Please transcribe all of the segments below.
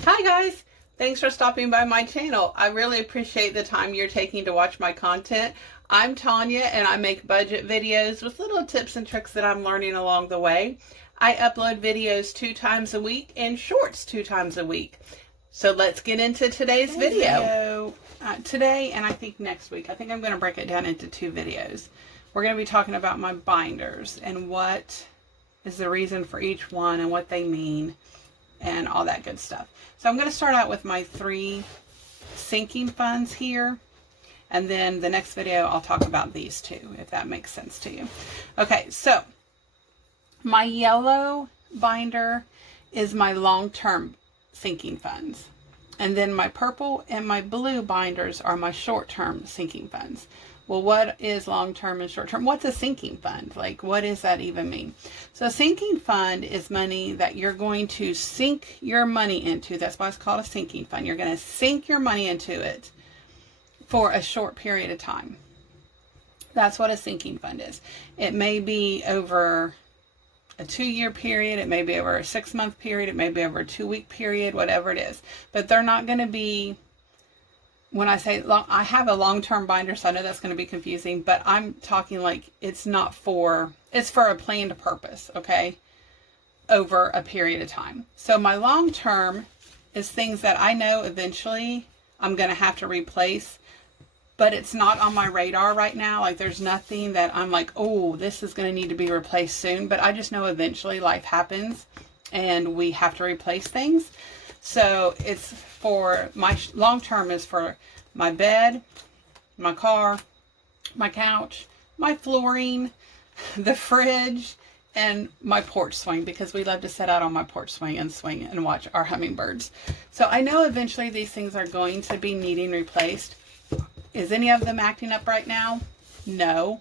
Hi guys! Thanks for stopping by my channel. I really appreciate the time you're taking to watch my content. I'm Tanya and I make budget videos with little tips and tricks that I'm learning along the way. I upload videos 2 times a week and shorts 2 times a week. So let's get into today's video. Today and I think next week, I think I'm going to break it down into 2 videos. We're going to be talking about my binders and what is the reason for each one and what they mean and all that good stuff. So I'm going to start out with my 3 sinking funds here, and then the next video I'll talk about these 2, if that makes sense to you. Okay, so my yellow binder is my long-term sinking funds, and then my purple and my blue binders are my short-term sinking funds. Well, what is long-term and short-term? What's a sinking fund? Like, what does that even mean? So a sinking fund is money that you're going to sink your money into. That's why it's called a sinking fund. You're going to sink your money into it for a short period of time. That's what a sinking fund is. It may be over a 2-year period. It may be over a 6-month period. It may be over a 2-week period, whatever it is. But they're not going to be... When I say long, I have a long-term binder, so I know that's going to be confusing, but I'm talking like it's for a planned purpose, okay, over a period of time. So my long-term is things that I know eventually I'm going to have to replace, but it's not on my radar right now. Like, there's nothing that I'm like, oh, this is going to need to be replaced soon, but I just know eventually life happens and we have to replace things. So it's for my long term is for my bed, my car, my couch, my flooring, the fridge, and my porch swing, because we love to sit out on my porch swing and watch our hummingbirds. So I know eventually these things are going to be needing replaced. Is any of them acting up right now? No.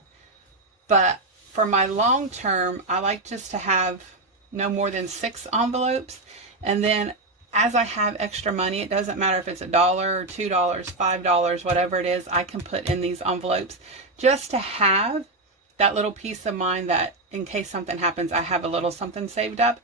But for my long term, I like just to have no more than 6 envelopes, and then as I have extra money, it doesn't matter if it's $1 or $2, $5, whatever it is, I can put in these envelopes just to have that little peace of mind that in case something happens, I have a little something saved up.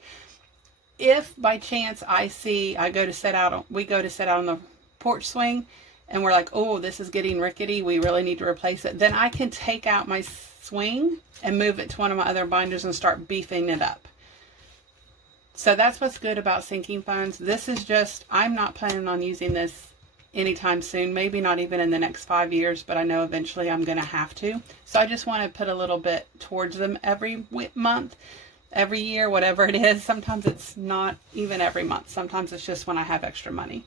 If by chance we go to sit out on the porch swing and we're like, oh, this is getting rickety, we really need to replace it, then I can take out my swing and move it to one of my other binders and start beefing it up. So that's what's good about sinking funds. This is just, I'm not planning on using this anytime soon, maybe not even in the next 5 years, but I know eventually I'm going to have to. So I just want to put a little bit towards them every month, every year, whatever it is. Sometimes it's not even every month. Sometimes it's just when I have extra money.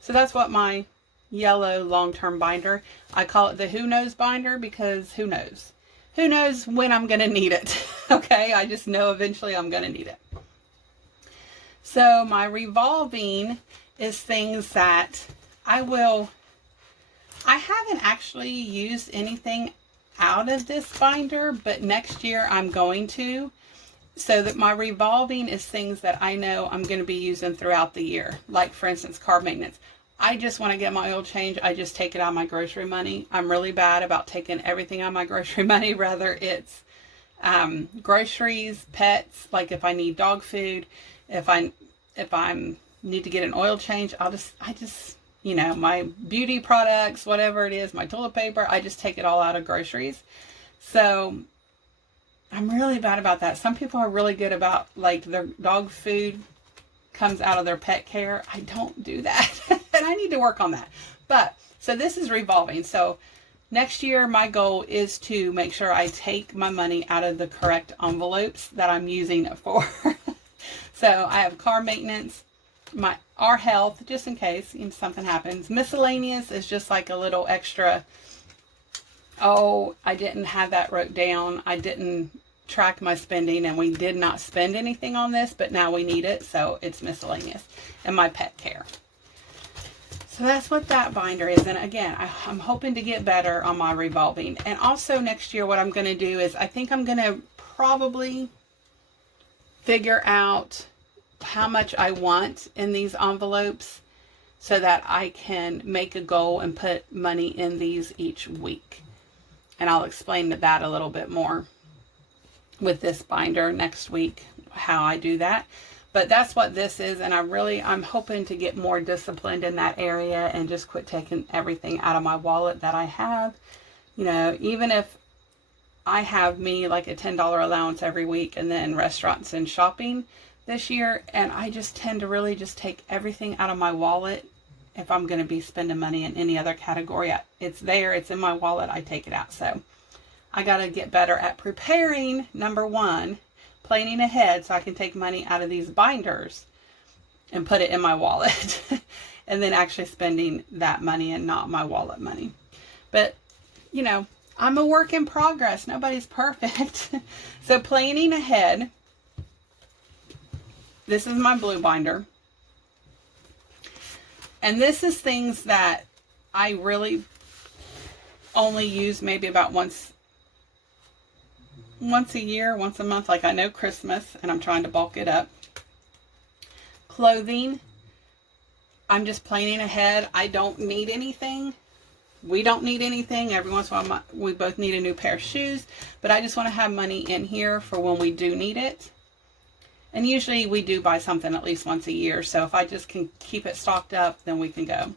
So that's what my yellow long-term binder, I call it the who knows binder, because who knows? Who knows when I'm going to need it? Okay, I just know eventually I'm going to need it. So my revolving is things that I haven't actually used anything out of this binder, but next year I'm going to. So that my revolving is things that I know I'm going to be using throughout the year. Like, for instance, car maintenance. I just want to get my oil change. I just take it out of my grocery money. I'm really bad about taking everything out of my grocery money, whether it's groceries, pets, like if I need dog food, if I need to get an oil change, I just, you know, my beauty products, whatever it is, my toilet paper, I just take it all out of groceries. So I'm really bad about that. Some people are really good about, like, their dog food comes out of their pet care. I don't do that. And I need to work on that. But so this is revolving. So next year, my goal is to make sure I take my money out of the correct envelopes that I'm using it for. So I have car maintenance, our health, just in case something happens. Miscellaneous is just like a little extra. Oh, I didn't have that wrote down. I didn't track my spending, and we did not spend anything on this, but now we need it, so it's miscellaneous. And my pet care. So that's what that binder is. And again, I'm hoping to get better on my revolving. And also next year, what I'm going to do is I think I'm going to probably figure out how much I want in these envelopes so that I can make a goal and put money in these each week. And I'll explain that a little bit more with this binder next week, how I do that. But that's what this is, and I'm hoping to get more disciplined in that area and just quit taking everything out of my wallet that I have. You know, even if I have me like a $10 allowance every week and then restaurants and shopping this year, and I just tend to really just take everything out of my wallet. If I'm going to be spending money in any other category, it's there, it's in my wallet, I take it out. So I got to get better at preparing, number one, planning ahead so I can take money out of these binders and put it in my wallet and then actually spending that money and not my wallet money. But, you know, I'm a work in progress. Nobody's perfect. So planning ahead, this is my blue binder. And this is things that I really only use maybe about once a year, once a month. Like I know Christmas, and I'm trying to bulk it up. Clothing, I'm just planning ahead. I don't need anything. We don't need anything. Every once in a while, we both need a new pair of shoes. But I just want to have money in here for when we do need it. And usually we do buy something at least once a year. So if I just can keep it stocked up, then we can go.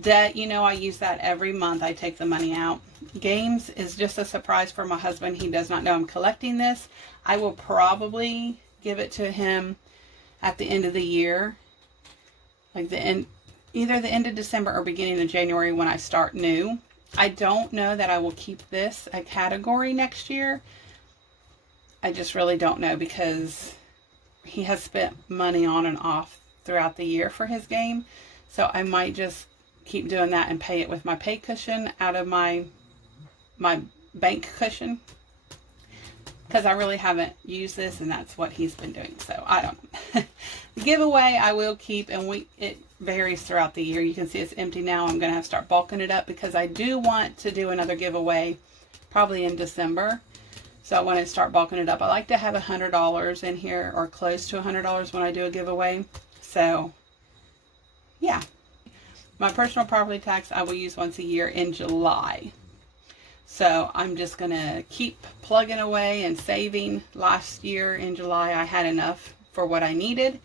Debt, you know, I use that every month. I take the money out. Games is just a surprise for my husband. He does not know I'm collecting this. I will probably give it to him at the end of the year. Like either the end of December or beginning of January when I start new. I don't know that I will keep this a category next year. I just really don't know, because he has spent money on and off throughout the year for his game. So I might just keep doing that and pay it with my pay cushion out of my bank cushion, because I really haven't used this, and that's what he's been doing. So I don't know. The giveaway I will keep, and it varies throughout the year. You can see it's empty now. I'm going to have to start bulking it up, because I do want to do another giveaway probably in December. So I want to start bulking it up. I like to have $100 in here, or close to $100 when I do a giveaway. So, yeah. My personal property tax I will use once a year in July. So I'm just going to keep plugging away and saving. Last year in July I had enough for what I needed.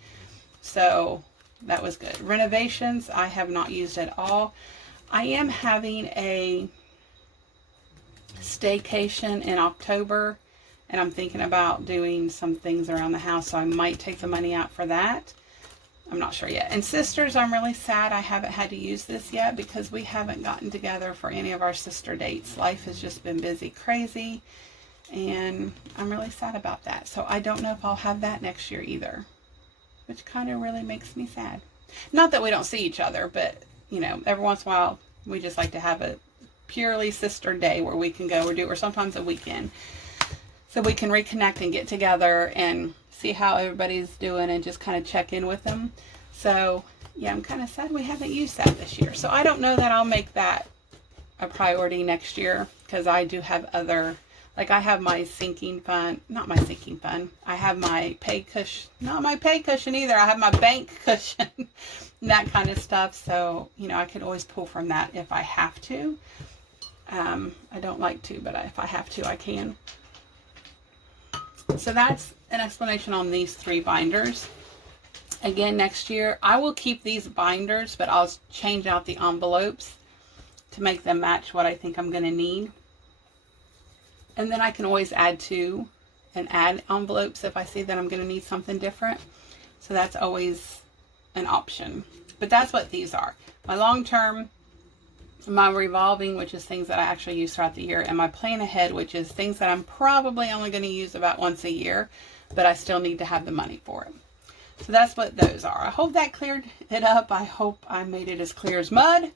So that was good. Renovations I have not used at all. I am having a staycation in October, and I'm thinking about doing some things around the house, so I might take the money out for that. I'm not sure yet. And sisters, I'm really sad I haven't had to use this yet, because we haven't gotten together for any of our sister dates. Life has just been busy, crazy, and I'm really sad about that. So I don't know if I'll have that next year either, which kind of really makes me sad. Not that we don't see each other, but you know, every once in a while we just like to have a purely sister day where we can go or sometimes a weekend, so we can reconnect and get together and see how everybody's doing and just kind of check in with them. So yeah, I'm kind of sad we haven't used that this year. So I don't know that I'll make that a priority next year, because I do have other, like I have my sinking fund, not my sinking fund, I have my pay cushion, not my pay cushion either, I have my bank cushion, that kind of stuff. So, you know, I could always pull from that if I have to. I don't like to, but if I have to, I can. So that's an explanation on these three binders. Again, next year, I will keep these binders, but I'll change out the envelopes to make them match what I think I'm going to need. And then I can always add to and add envelopes if I see that I'm going to need something different. So that's always an option. But that's what these are. My long-term, my revolving, which is things that I actually use throughout the year, and my plan ahead, which is things that I'm probably only going to use about once a year, but I still need to have the money for it. So that's what those are. I hope that cleared it up. I hope I made it as clear as mud.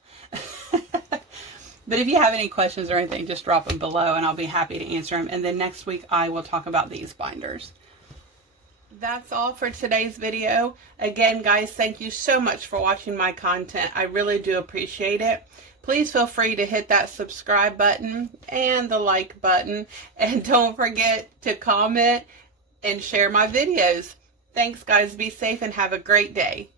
But if you have any questions or anything, just drop them below and I'll be happy to answer them. And then next week I will talk about these binders. That's all for today's video. Again, guys, thank you so much for watching my content. I really do appreciate it. Please feel free to hit that subscribe button and the like button. And don't forget to comment and share my videos. Thanks, guys. Be safe and have a great day.